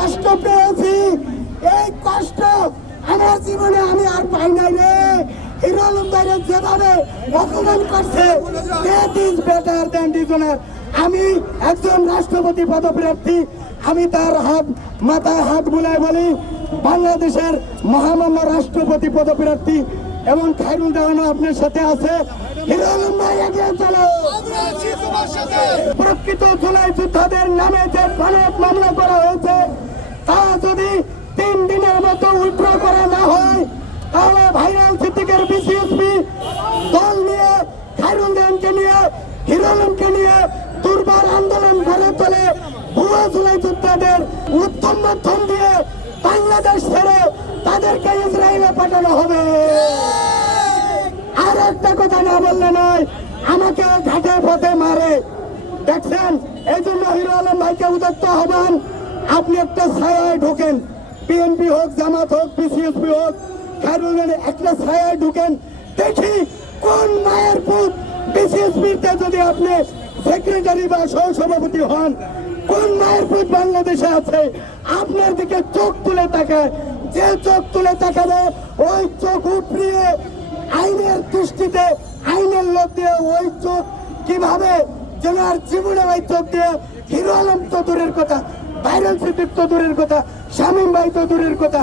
কষ্ট পেয়েছি, এই কষ্ট আমার জীবনে আমি আর পাই নাই রে। হিরো আলম ভাইরে যেভাবে অপমান করছে, death is better than dishonour. আমি একজন রাষ্ট্রপতি পদপ্রার্থী, আমি তার মাথায় হাত বুলায় বলি, বাংলাদেশের মহামান্য রাষ্ট্রপতি পদপ্রার্থী এবং খায়রুল দেওয়ানো আপনার সাথে আছে। হিরো আলম ভাই এগিয়ে চলো। প্রকৃত জুলাই যোদ্ধাদের নামে যে মানব মামলা করা হয়েছে, তা যদি 3 দিনের মতো উইথড্র করা না হয়, তাহলে ভাইরাল সিদ্দিকের বিসিএসপি দল নিয়ে, খায়রুল দেওয়ানকে নিয়ে, হিরো আলমকে নিয়ে দুর্বার আন্দোলন গড়ে তোলে। ভুয়া জুলাই যোদ্ধাদের উত্তম মাধ্যম দিয়ে বাংলাদেশ ছেড়ে তাদেরকে ইসরায়েলে পাঠানো হবে। আর একটা কথা না বললে নয়, আমাকে ঘাটে পথে মারে দেখছেন। এই জন্য হিরো আলম ভাইকে উদ্যত আহ্বান, আপনি একটা ছায়ায় ঢোকেন, বিএনপি হোক, জামাত হোক, বিসিএসপি হোক, খায়রুল একটা ছায়ায় ঢুকেন। দেখি কোন মায়ের পুত বিসিএসপিতে যদি আপনি সেক্রেটারি বা সহসভাপতি হন, কোন মায়ের পুত বাংলাদেশে আছে আপনার দিকে চোখ তুলে তাকায়। যে চোখ তুলে তাকাবে, ওই চোখ উপড়িয়ে আইনের দৃষ্টিতে, আইনের লোক দিয়ে ওই চোখ কিভাবে যেন আর জীবনে ওই চোখ দিয়ে হিরো আলম তো দূরের কথা, ভাইরাল সিদ্দিক তো দূরের কথা, শামীম ভাই তো দূরের কথা,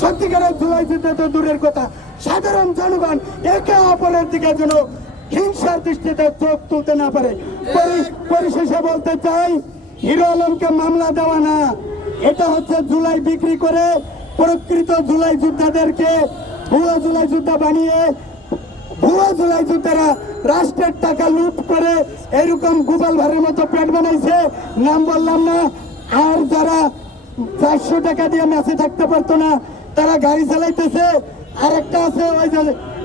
সত্যিকারের জুলাই যুদ্ধ তো দূরের কথা, সাধারণ জনগণ একে অপরের দিকে যেন হিংসার দৃষ্টিতে চোখ তুলতে না পারে। পরিশেষে বলতে চাই, হিরো আলমকে মামলা দেওয়া না, এটা হচ্ছে জুলাই বিক্রি করে প্রকৃত জুলাই যোদ্ধাদেরকে ভুয়া জুলাই যোদ্ধা বানিয়ে, ভুয়া জুলাই যোদ্ধারা রাষ্ট্রের টাকা লুট করে এরকম গোপাল ভাড়ের মতো পেট বানাইছে, নাম বললাম না। আর যারা 400 টাকা দিয়ে ম্যাচে থাকতে পারতো না, তারা গাড়ি চালাইতেছে। আর একটা আছে ওই যে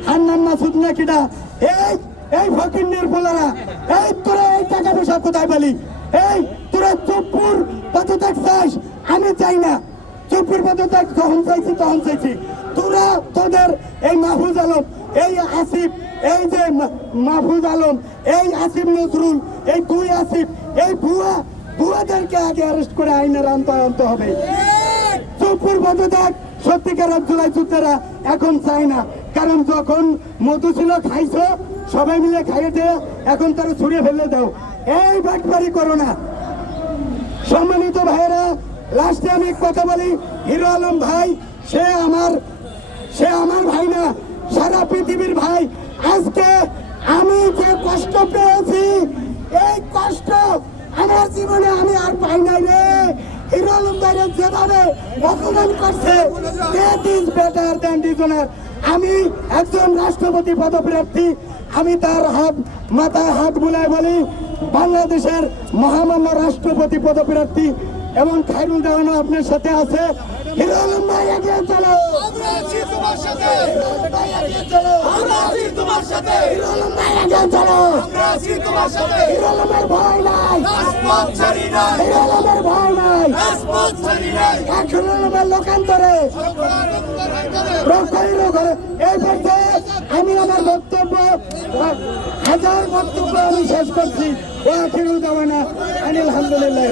হান্নান মাসুদ নাকিটা, এই ফকিন্নের পোলারা, এই তোরা এই টাকা পয়সা কোথায় পেলি? এই তোরা চুপুর পদত্যাগ চাস, আমি চাই না। চুপুর পদত্যাগ যখন চাইছি তখন চাইছি। তোরা তোদের এই মাহফুজ আলম, এই আসিফ, এই যে মাহফুজ আলম, এই আসিফ নজরুল, এই 2 আসিফ, এই ভুয়াদেরকে আগে অ্যারেস্ট করে আইনের আওতায় আনতে হবে। চুপুর পদত্যাগ সত্যিকারের জুলাই যোদ্ধারা এখন চায় না, কারণ যখন মধু ছিল খাইছো, সবাই মিলে খাইয়ে, এখন তারা ছুড়ে ফেলে দাও। এই বাটবাড়ি করো না। সম্মানিত ভাইয়েরা, লাস্টে আমি কথা বলি, হিরো আলম ভাই সে আমার ভাই না, সারা পৃথিবীর ভাই। আজকে আমি যে কষ্ট পেয়েছি, এই কষ্ট আমার জীবনে আমি আর পাই নাই রে। হিরো আলম ভাইরে যেভাবে অপমান করছে, death is better than dishonour. আমি একজন রাষ্ট্রপতি পদপ্রার্থী, আমি তার মাথায় হাত বুলায় বলি, বাংলাদেশের মহামান্য রাষ্ট্রপতি পদপ্রার্থী এবং খায়রুল দেওয়ানো আপনার সাথে আছে। হিরো আলম ভাই এগিয়ে চলো। হিরো আলমের ভয় নাই, হিরো আলমের ভয় নাই। এখন আলমের লোকান্তরে এই পর্যায়ে আমি আমার বক্তব্য, হাজার বক্তব্য আমি শেষ করছি। ও আখিরুল দাওয়ানা আলহামদুলিল্লাহ।